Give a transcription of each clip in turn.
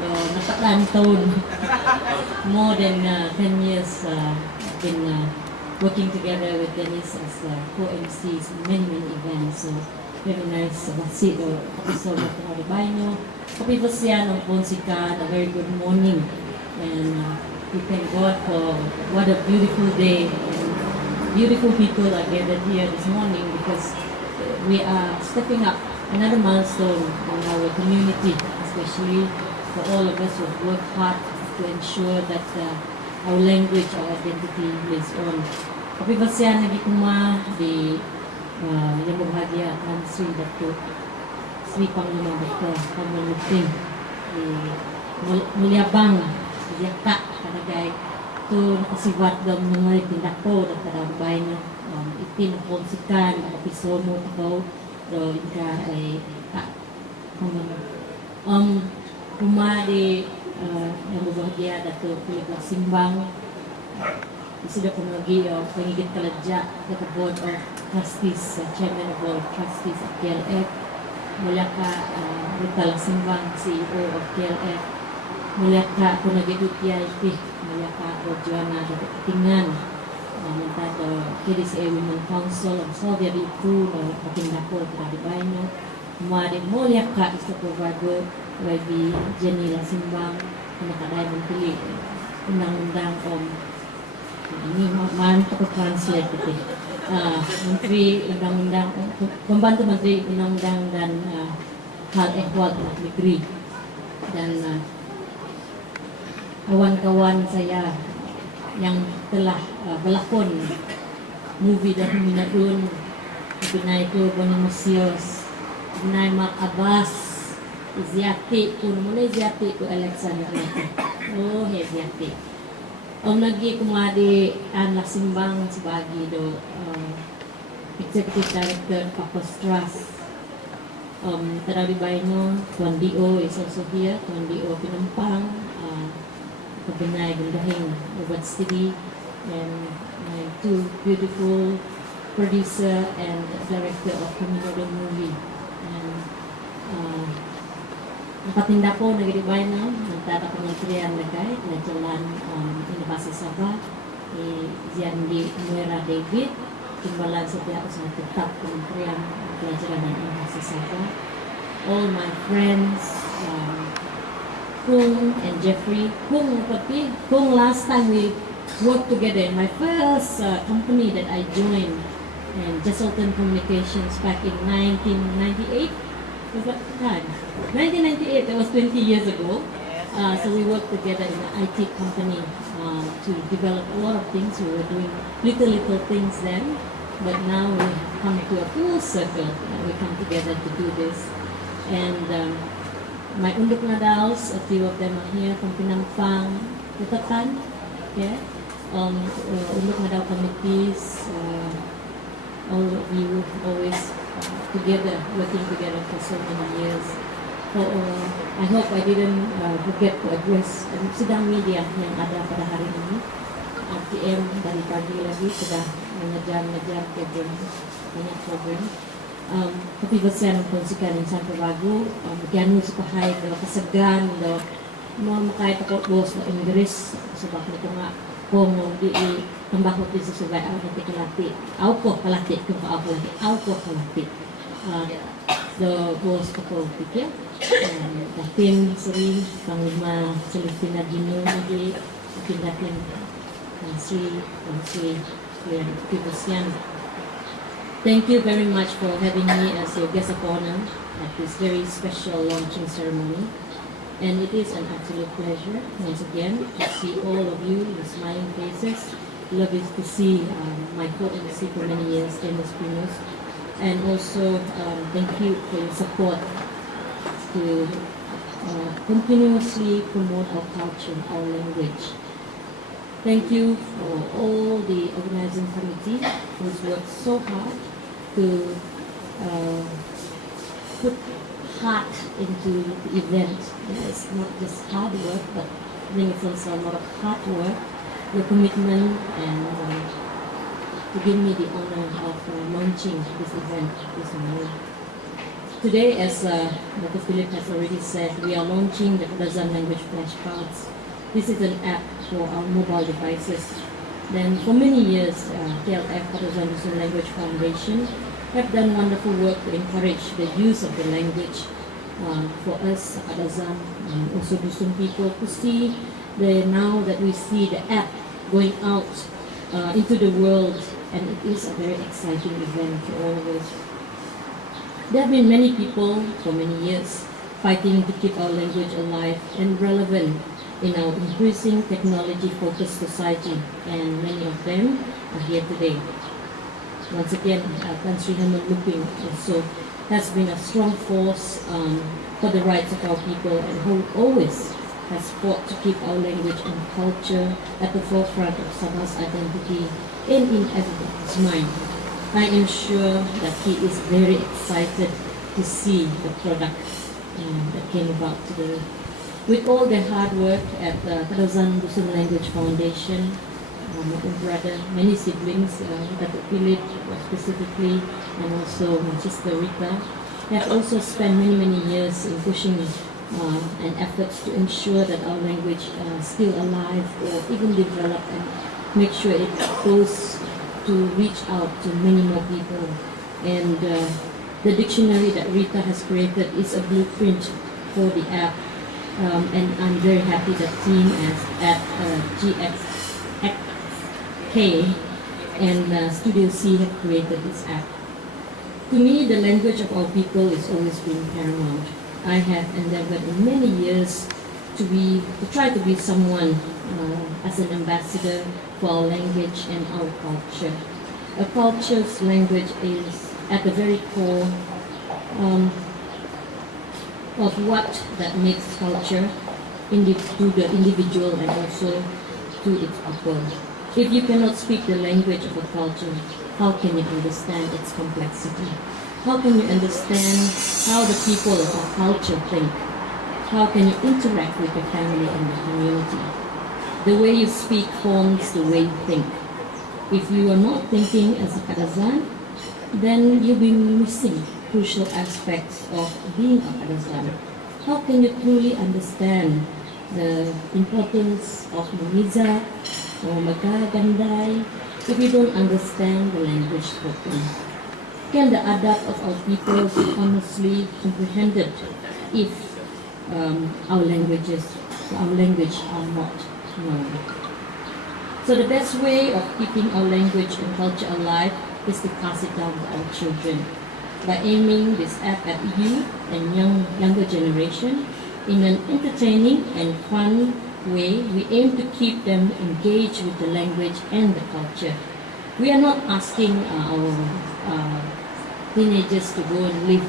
Nakatlaan taon. More than 10 years I've been working together with Dennis as co-MCs in many events. So very nice see the episode of the Borneo. Happy Basian of Bonsikan, a very good morning. And we thank God for what a beautiful day. And beautiful people are gathered here this morning because we are stepping up another milestone in our community, especially for all of us who have worked hard to ensure that our language, our identity lives on. Kapibasyan lagi kuma di yang berbahagia Tan Sri Datuk Sri Panglima Dr. Kamal di Mulyabang Yaka kanagay tu nakasibat daw mga tindak po at kadabay na itin ponsikan episodo ko do ika ay rumah di yang berbahagia Datuk LASIMBANG sudah lagi pengigit kalaja ke board of trustees, chairman of board of trustees of KLF, mula ka LASIMBANG CEO of KLF, mula ka kunagidut PIP, mula ka Joanna Tingan, mentado KDCA Women Council ang Soviet itu patindako terhadap Mari mula ka istoprovago bagi Jenny LASIMBANG nakadai menteri undang-undang ini mantap translate itu menteri undang-undang pembantu menteri undang-undang dan hal ehwal negeri dan kawan-kawan saya yang telah berlakon movie dan minadun binay itu Bonimosios binay Mark Abbas Ziati ko muna Ziati ko Alexander oh Ziati lagi kumadi ang LASIMBANG sebagai do executive director Purpose Trust terlalu banyak Tuan Dio is also here Tuan Dio Penampang Kabinay Gundahing Obat City and my two beautiful producer and director of Pogunon movie and Patinda po nagdibay na nagtata kementerian nagay na jalan inovasi Sabah Zian di Muera David timbalan setiap sa tetap kementerian pelajaran dan inovasi Sabah all my friends Kung and Jeffrey Kung last time we worked together in my first company that I joined and Jesselton Communications back in 1998 was that time? 1998, that was 20 years ago. So we worked together in an IT company to develop a lot of things. We were doing little things then, but now we have come to a full circle. We come together to do this. And my undok nadals, a few of them are here from Penampang, Utatan, yeah. Undok nadal committees, all of you always together, working together for so many years. So, I hope I didn't forget to address sidang media yang ada pada hari ini. RTM dari pagi lagi sudah mengejar program, banyak program. Tapi bersihan konsisten yang sampai bagu, bagian supahay do kasagan do mau makay takot bos do Inggris sebab nito nga kung di tambahot din sa subay ang kalati. Aw ko kalati kung paabo lagi. Aw ko kalati. The bos ko pikir. Datin Sri Panglima Celestina Dino lagi pindatin Sri Pibosian. Thank you very much for having me as your guest of honor at this very special launching ceremony. And it is an absolute pleasure once again to see all of you with smiling faces. Love is to see my co-MC for many years, Dennis Pinos. And also thank you for your support to continuously promote our culture, our language. Thank you for all the organizing committee who's worked so hard to put heart into the event. It's not just hard work, but I think it's also a lot of hard work, your commitment, and to give me the honor of launching this event this morning. Today, as Dr. Philip has already said, we are launching the KADAZAN language flashcards. This is an app for our mobile devices. Then for many years, KLF, KADAZAN Dusun Language Foundation, have done wonderful work to encourage the use of the language for us, KADAZAN, and also Dusun people to see now that we see the app going out into the world, and it is a very exciting event for all of us. There have been many people for many years fighting to keep our language alive and relevant in our increasing technology-focused society, and many of them are here today. Once again, Tan Sri Herman Luping also has been a strong force for the rights of our people, and who always has fought to keep our language and culture at the forefront of Sabah's identity and in everyone's mind. I am sure that he is very excited to see the product that came about today. With all the hard work at the KADAZAN Dusun Language Foundation, my own brother, many siblings, Dr. Philip specifically, and also my sister Rita, have also spent many years in pushing and efforts to ensure that our language is still alive or even develop, and make sure it goes to reach out to many more people. And the dictionary that Rita has created is a blueprint for the app, and I'm very happy that team at GXK and Studio C have created this app. To me, the language of our people is always been paramount. I have endeavored in many years to try to be someone as an ambassador for our language and our culture. A culture's language is at the very core of what that makes culture to the individual and also to its people. If you cannot speak the language of a culture, how can you understand its complexity? How can you understand how the people of a culture think? How can you interact with your family and the community? The way you speak forms the way you think. If you are not thinking as a KADAZAN, then you'll be missing crucial aspects of being a KADAZAN. How can you truly understand the importance of Mamiza or Magagandai if you don't understand the language spoken? Can the adab of our people be honestly comprehended if our language are not known? So the best way of keeping our language and culture alive is to pass it down to our children. By aiming this app at youth and younger generation in an entertaining and fun way, we aim to keep them engaged with the language and the culture. We are not asking our teenagers to go and live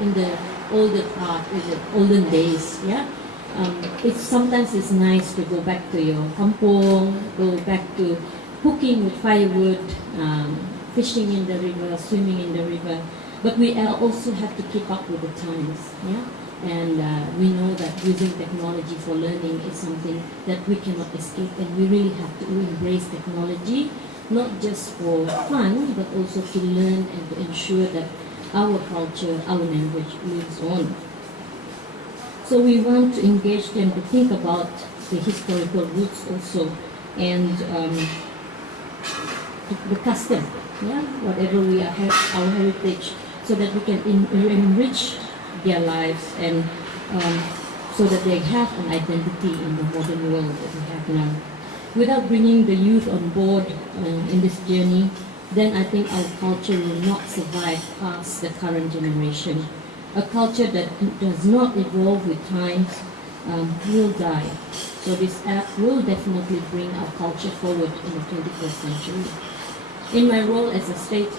in the olden days. Yeah, sometimes it's nice to go back to your kampong, go back to cooking with firewood, fishing in the river, swimming in the river. But we also have to keep up with the times. Yeah, and we know that using technology for learning is something that we cannot escape, and we really have to embrace technology, not just for fun, but also to learn and to ensure that our culture, our language lives on. So we want to engage them to think about the historical roots also, and the custom, yeah, whatever we are, our heritage, so that we can enrich their lives, and so that they have an identity in the modern world that we have now. Without bringing the youth on board in this journey, then I think our culture will not survive past the current generation. A culture that does not evolve with times will die. So this app will definitely bring our culture forward in the 21st century. In my role as a State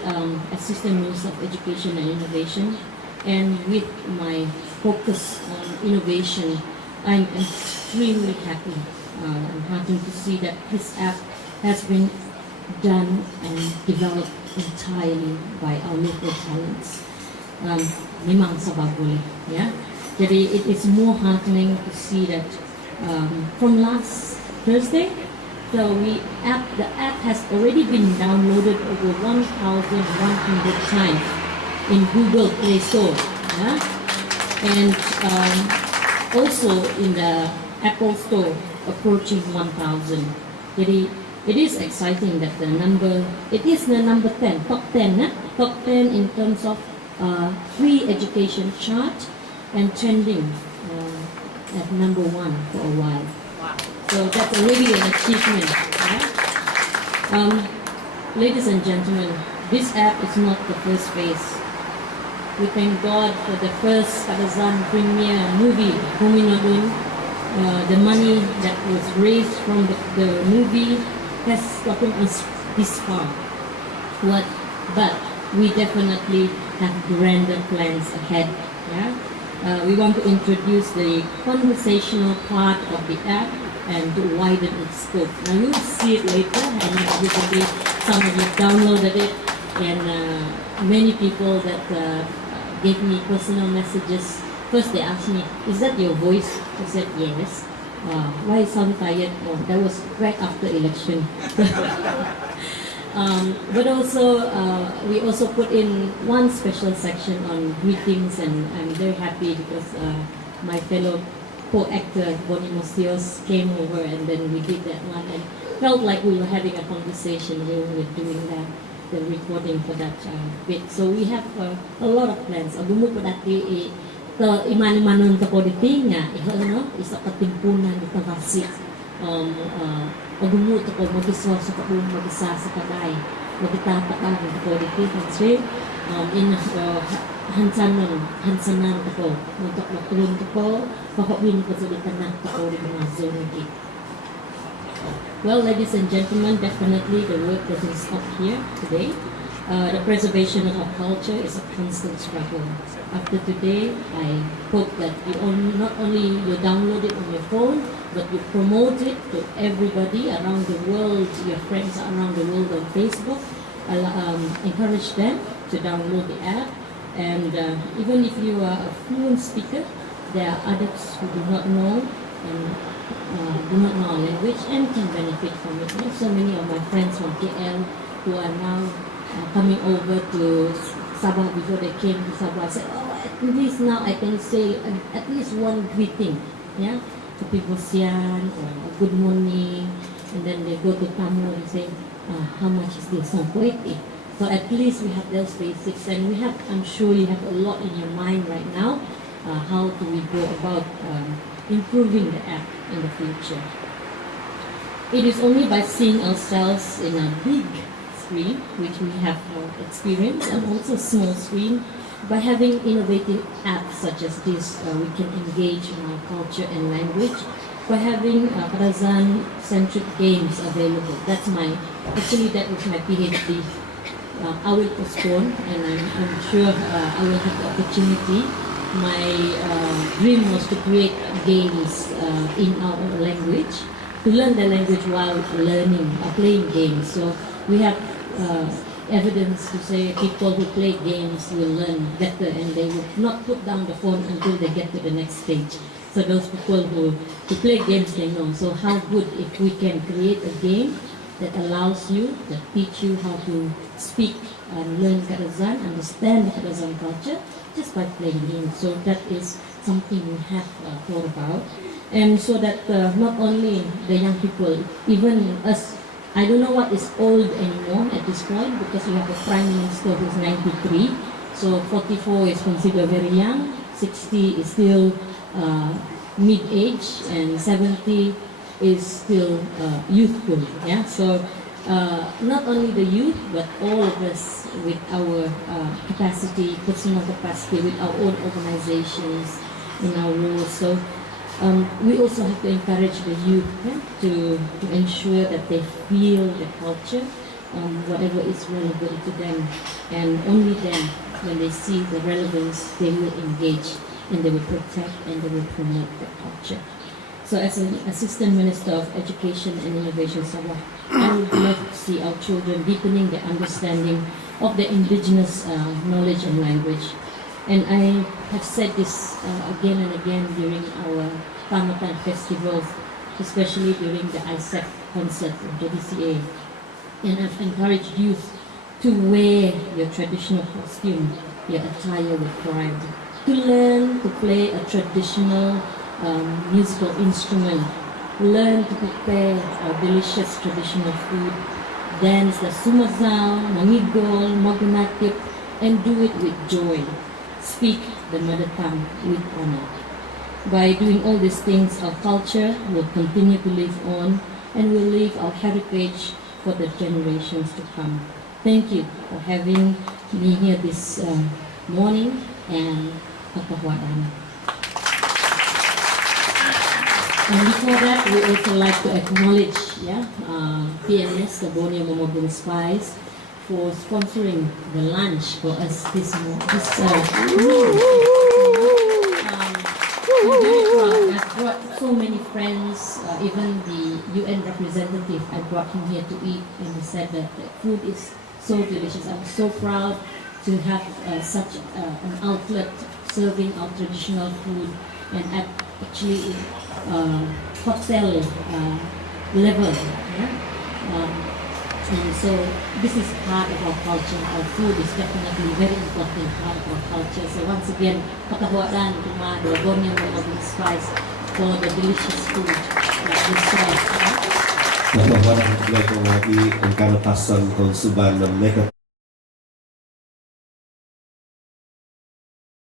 Assistant Minister of Education and Innovation, and with my focus on innovation, I'm extremely happy and heartened to see that this app has been done and developed entirely by our local talents. Memang sabab boleh, yeah. Jadi it is more heartening to see that from last Thursday, so the app has already been downloaded over 1,100 times in Google Play Store. Yeah? And also in the Apple Store, approaching 1,000. It is exciting that it is the number 10, top 10, top 10 in terms of free education chart and trending at number 1 for a while. Wow. So that's already an achievement. Yeah? Ladies and gentlemen, this app is not the first phase. We thank God for the first KADAZAN premiere movie, Pogunon. The money that was raised from the movie has gotten us this far. But we definitely have grander plans ahead. Yeah? We want to introduce the conversational part of the app and to widen its scope. Now you'll see it later, and everybody, some of you downloaded it, and many people that gave me personal messages. First they asked me, "Is that your voice?" I said, "Yes." Why you sound tired? Oh, that was right after election. But also, we also put in one special section on greetings, and I'm very happy because my fellow co-actor Borneo came over, and then we did that one, and felt like we were having a conversation when we were doing that, the recording for that bit. So we have a lot of plans. Agumo po dati iman-imanon ta ko diti nga isa ka timpunan ita basik agumo to ko mag-isa sa kabuong mag-isa sa kaday magitapatan ko diti kasi in hansanan ko mutok matulon ko pakawin ko sa tanan ko rin mga zone. Well, ladies and gentlemen, definitely the work doesn't stop here today. The preservation of our culture is a constant struggle. After today, I hope that not only you download it on your phone, but you promote it to everybody around the world, your friends around the world on Facebook. Encourage them to download the app. And even if you are a fluent speaker, there are others who do not know our language and can benefit from it. So many of my friends from KL who are now coming over to Sabah before they came to Sabah, I said, "Oh, at least now I can say at least one greeting, yeah, Kopi Bosian or good morning," and then they go to Tamu and say, "How much is this?" So at least we have those basics, and I'm sure you have a lot in your mind right now. How do we go about improving the app in the future? It is only by seeing ourselves in a big screen, which we have experienced, and also small screen. By having innovative apps such as this, we can engage in our culture and language. By having KADAZAN-centric games available, that was my PhD. I will postpone, and I'm sure I will have the opportunity. My dream was to create games in our language, to learn the language while playing games. So we have evidence to say people who play games will learn better, and they will not put down the phone until they get to the next stage. So those people who play games, they know. So how good if we can create a game that allows you, that teach you how to speak and learn KADAZAN, understand the KADAZAN culture just by playing games. So that is something we have thought about. And so that not only the young people, even us, I don't know what is old anymore at this point, because we have a Prime Minister who's 93, so 44 is considered very young, 60 is still mid-age, and 70 is still youthful. Yeah, so not only the youth, but all of us with our capacity, personal capacity, with our own organizations in our roles. So we also have to encourage the youth to ensure that they feel the culture, whatever is relevant to them, and only then, when they see the relevance, they will engage and they will protect and they will promote the culture. So as an Assistant Minister of Education and Innovation Sabah, I would love to see our children deepening their understanding of the indigenous knowledge and language. And I have said this again and again during our Tamatan festivals, especially during the ISEP concert of the DCA. And I've encouraged youth to wear your traditional costume, your attire with pride. to learn to play a traditional musical instrument, learn to prepare delicious traditional food, dance the sumazao, mangigol, magunakip, and do it with joy. Speak the mother tongue with honor. By doing all these things, our culture will continue to live on and will leave our heritage for the generations to come. Thank you for having me here this morning, and Patahuadan. And before that, we also like to acknowledge PMS, the Borneo Mamabung Spice, for sponsoring the lunch for us this morning. I'm very proud. I've brought so many friends, even the UN representative, I brought him here to eat, and he said that the food is so delicious. I'm so proud to have such an outlet serving our traditional food, and actually hotel level. And so this is part of our culture. Our food is definitely very important part of our culture. So once again, Patahuadan, Tumado, Borneo Mamabung Spice for the delicious food that we serve. Patahuadan, ang KADAZAN kung suban ng